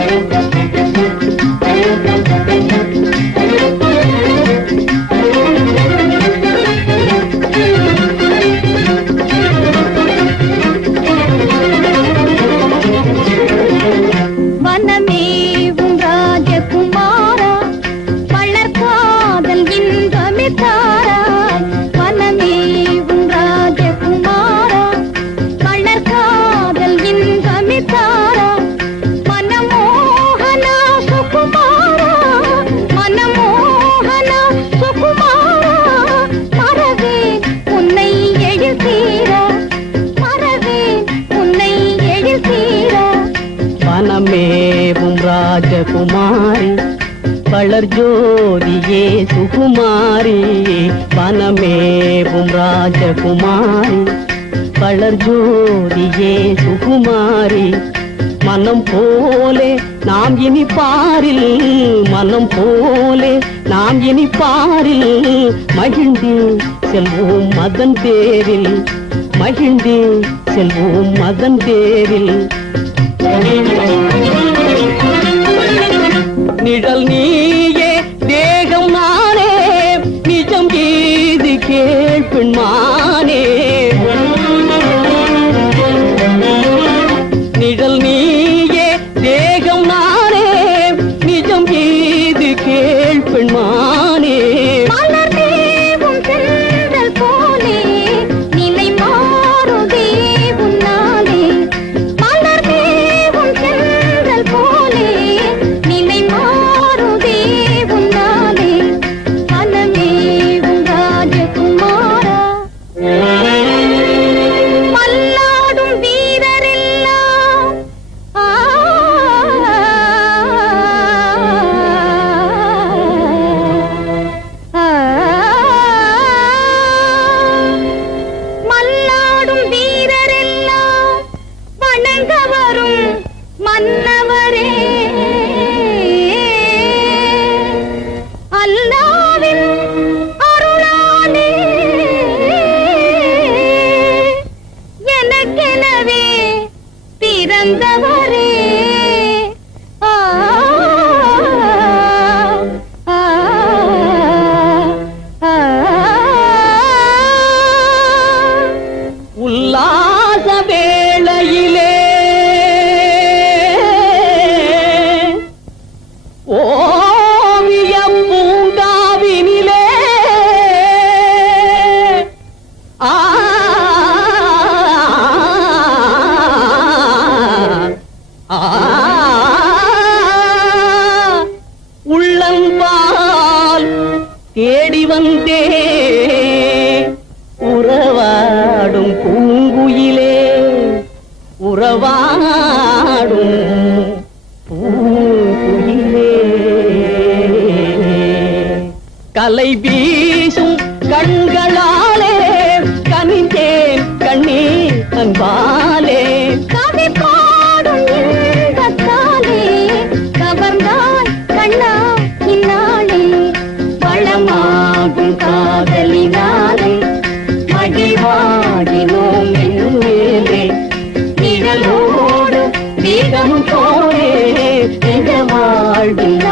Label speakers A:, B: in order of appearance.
A: வனமேவும் வனமேவும் ராஜகுமாரி.
B: வளர் ஜோதியே சுகுமாரி. வனமேவும் ராஜகுமாரி. வளர் ஜோதியே சுகுமாரி. மனம் போலே நாம் இனி பாரில் மனம் போலே நாம் இனி பாரில். மகிழ்ந்து செல்வோம் மதன் தேரில் மகிழ்ந்து செல்வோம் மதன் தேரில். நிழல் நீயே
A: எனக்கெனவே பிறந்தவரே.
B: உல்லாச வேளையிலே வந்தே. உறவாடும் பூங்குயிலே உறவாடும் பூங்குயிலே. கலை வீசும் கண்கள் வாழ்வில்